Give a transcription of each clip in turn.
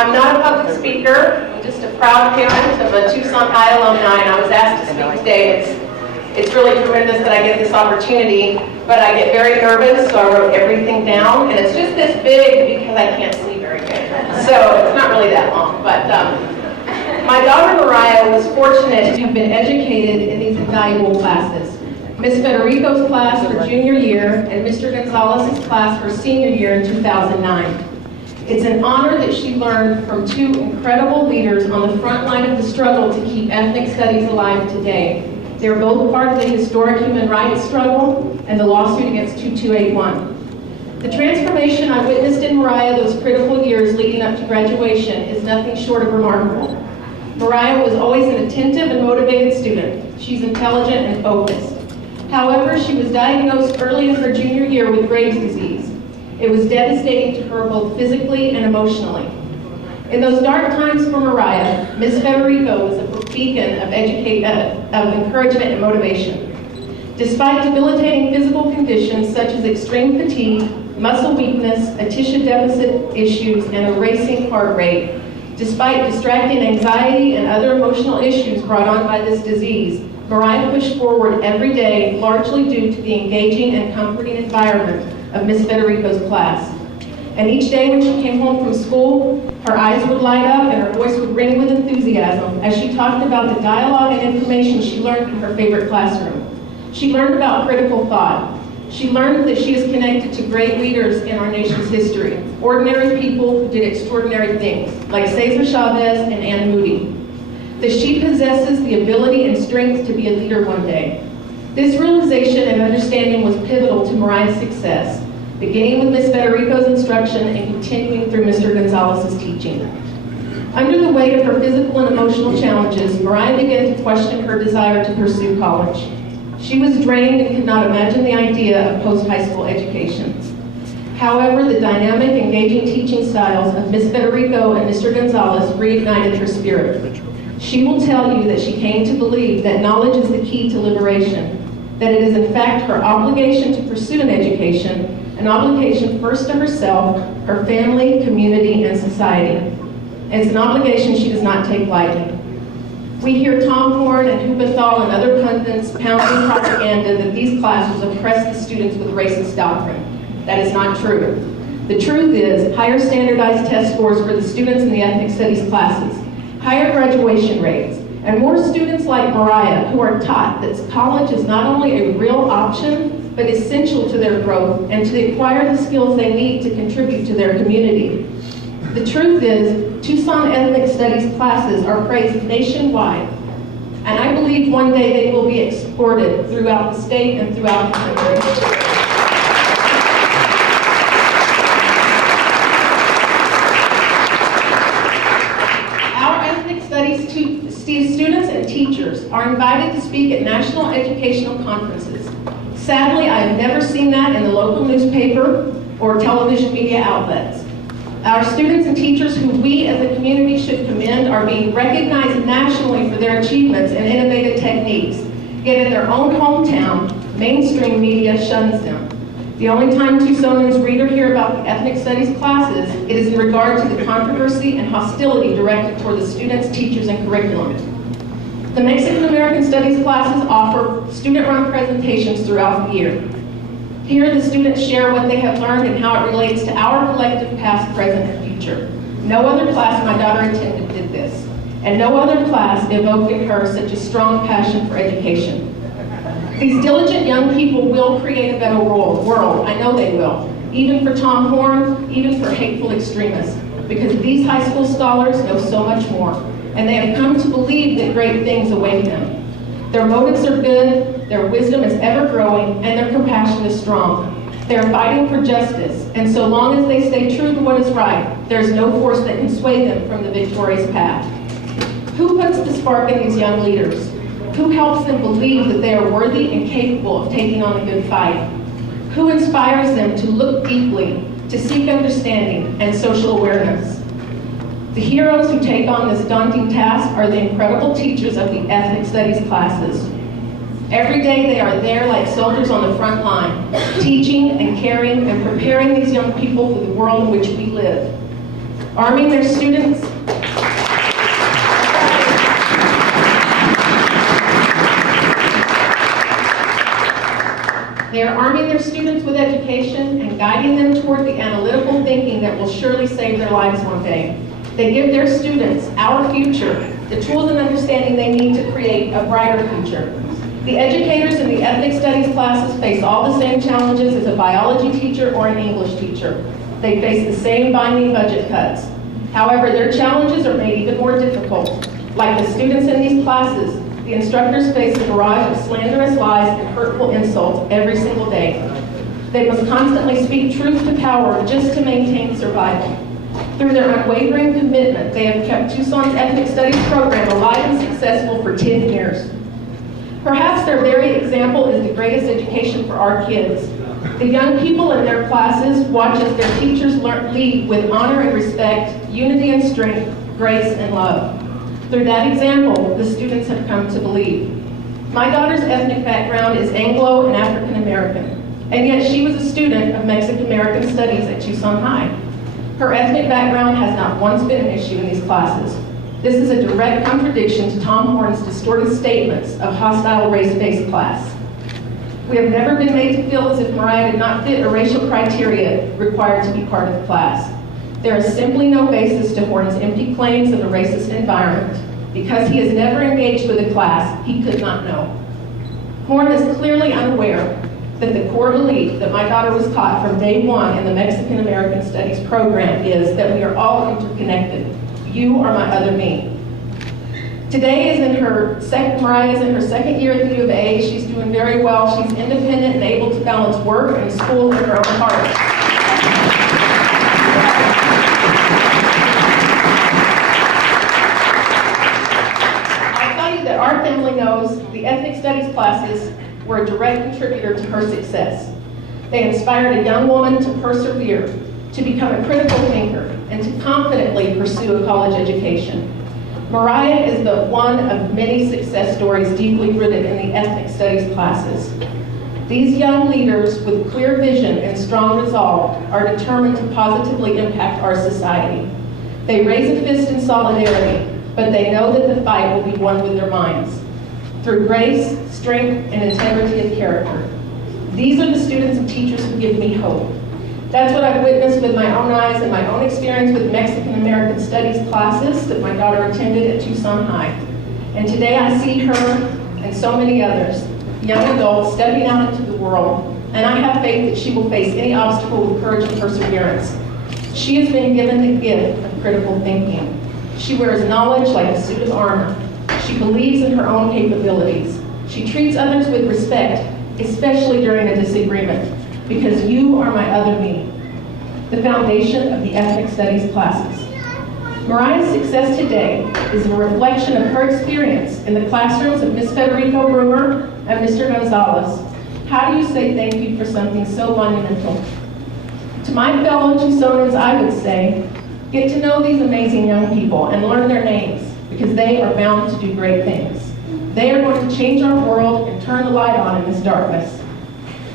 I'm not a public speaker. I'm just a proud parent of a Tucson High alumni, and I was asked to speak today. It's really tremendous that I get this opportunity, but I get very nervous, so I wrote everything down, and it's just this big because I can't see very good. So it's not really that long, but my daughter Mariah was fortunate to have been educated in these invaluable classes. Ms. Federico's class for junior year and Mr. Gonzalez's class for senior year in 2009. It's an honor that she learned from two incredible leaders on the front line of the struggle to keep ethnic studies alive today. They're both part of the historic human rights struggle and the lawsuit against 2281. The transformation I witnessed in Mariah those critical years leading up to graduation is nothing short of remarkable. Mariah was always an attentive and motivated student. She's intelligent and focused. However, she was diagnosed early in her junior year with Graves' disease. It was devastating to her both physically and emotionally. In those dark times for Mariah, Ms. Federico was a beacon of encouragement and motivation. Despite debilitating physical conditions such as extreme fatigue, muscle weakness, a tissue deficit issues, and a racing heart rate, despite distracting anxiety and other emotional issues brought on by this disease, Mariah pushed forward every day, largely due to the engaging and comforting environment of Ms. Federico's class. And each day when she came home from school, her eyes would light up and her voice would ring with enthusiasm as she talked about the dialogue and information she learned from her favorite classroom. She learned about critical thought. She learned that she is connected to great leaders in our nation's history, ordinary people who did extraordinary things, like Cesar Chavez and Anne Moody. That she possesses the ability and strength to be a leader one day. This realization and understanding was pivotal to Mariah's success, beginning with Ms. Federico's instruction and continuing through Mr. Gonzalez's teaching. Under the weight of her physical and emotional challenges, Mariah began to question her desire to pursue college. She was drained and could not imagine the idea of post-high school education. However, the dynamic, engaging teaching styles of Ms. Federico and Mr. Gonzalez reignited her spirit. She will tell you that she came to believe that knowledge is the key to liberation, that it is in fact her obligation to pursue an education, an obligation first to herself, her family, community, and society. And it's an obligation she does not take lightly. We hear Tom Horn and Hupethal and other pundits pounding propaganda that these classes oppress the students with racist doctrine. That is not true. The truth is higher standardized test scores for the students in the ethnic studies classes, higher graduation rates, and more students like Mariah who are taught that college is not only a real option, but essential to their growth and to acquire the skills they need to contribute to their community. The truth is, Tucson Ethnic Studies classes are praised nationwide, and I believe one day they will be exported throughout the state and throughout the country. Students and teachers are invited to speak at national educational conferences. Sadly, I have never seen that in the local newspaper or television media outlets. Our students and teachers who we as a community should commend are being recognized nationally for their achievements and innovative techniques. Yet in their own hometown, mainstream media shuns them. The only time Tucsonans read or hear about the ethnic studies classes, it is in regard to the controversy and hostility directed toward the students, teachers, and curriculum. The Mexican American Studies classes offer student-run presentations throughout the year. Here, the students share what they have learned and how it relates to our collective past, present, and future. No other class my daughter attended did this, and no other class evoked in her such a strong passion for education. These diligent young people will create a better world. I know they will. Even for Tom Horn, even for hateful extremists. Because these high school scholars know so much more. And they have come to believe that great things await them. Their motives are good, their wisdom is ever growing, and their compassion is strong. They are fighting for justice, and so long as they stay true to what is right, there is no force that can sway them from the victorious path. Who puts the spark in these young leaders? Who helps them believe that they are worthy and capable of taking on a good fight? Who inspires them to look deeply, to seek understanding and social awareness? The heroes who take on this daunting task are the incredible teachers of the ethnic studies classes. Every day they are there like soldiers on the front line, teaching and caring and preparing these young people for the world in which we live. arming their students. They are arming their students with education and guiding them toward the analytical thinking that will surely save their lives one day. They give their students, our future, the tools and understanding they need to create a brighter future. The educators in the ethnic studies classes face all the same challenges as a biology teacher or an English teacher. They face the same binding budget cuts. However, their challenges are made even more difficult. Like the students in these classes, the instructors face a barrage of slanderous lies and hurtful insults every single day. They must constantly speak truth to power just to maintain survival. Through their unwavering commitment, they have kept Tucson's ethnic studies program alive and successful for 10 years. Perhaps their very example is the greatest education for our kids. The young people in their classes watch as their teachers lead with honor and respect, unity and strength, grace and love. Through that example, the students have come to believe. My daughter's ethnic background is Anglo and African American, and yet she was a student of Mexican American Studies at Tucson High. Her ethnic background has not once been an issue in these classes. This is a direct contradiction to Tom Horn's distorted statements of hostile race-based class. We have never been made to feel as if Mariah did not fit a racial criteria required to be part of the class. There is simply no basis to Horn's empty claims of a racist environment. Because he has never engaged with a class, he could not know. Horn is clearly unaware that the core belief that my daughter was taught from day one in the Mexican American Studies program is that we are all interconnected. You are my other me. Today Mariah is in her second year at the U of A. She's doing very well. She's independent and able to balance work and school in her own heart. Our family knows the ethnic studies classes were a direct contributor to her success. They inspired a young woman to persevere, to become a critical thinker, and to confidently pursue a college education. Mariah is but one of many success stories deeply rooted in the ethnic studies classes. These young leaders with clear vision and strong resolve are determined to positively impact our society. They raise a fist in solidarity, but they know that the fight will be won with their minds, through grace, strength, and integrity of character. These are the students and teachers who give me hope. That's what I've witnessed with my own eyes and my own experience with Mexican American Studies classes that my daughter attended at Tucson High. And today I see her and so many others, young adults, stepping out into the world, and I have faith that she will face any obstacle with courage and perseverance. She has been given the gift of critical thinking. She wears knowledge like a suit of armor. She believes in her own capabilities. She treats others with respect, especially during a disagreement, because you are my other me, the foundation of the ethnic studies classes. Mariah's success today is a reflection of her experience in the classrooms of Ms. Federico Brewer and Mr. Gonzalez. How do you say thank you for something so monumental? To my fellow Tucsonans, I would say, get to know these amazing young people and learn their names, because they are bound to do great things. They are going to change our world and turn the light on in this darkness.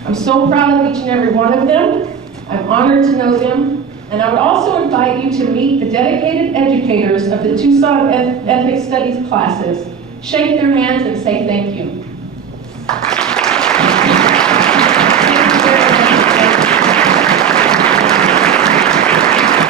I'm so proud of each and every one of them. I'm honored to know them. And I would also invite you to meet the dedicated educators of the Tucson Ethnic Studies classes. Shake their hands and say thank you.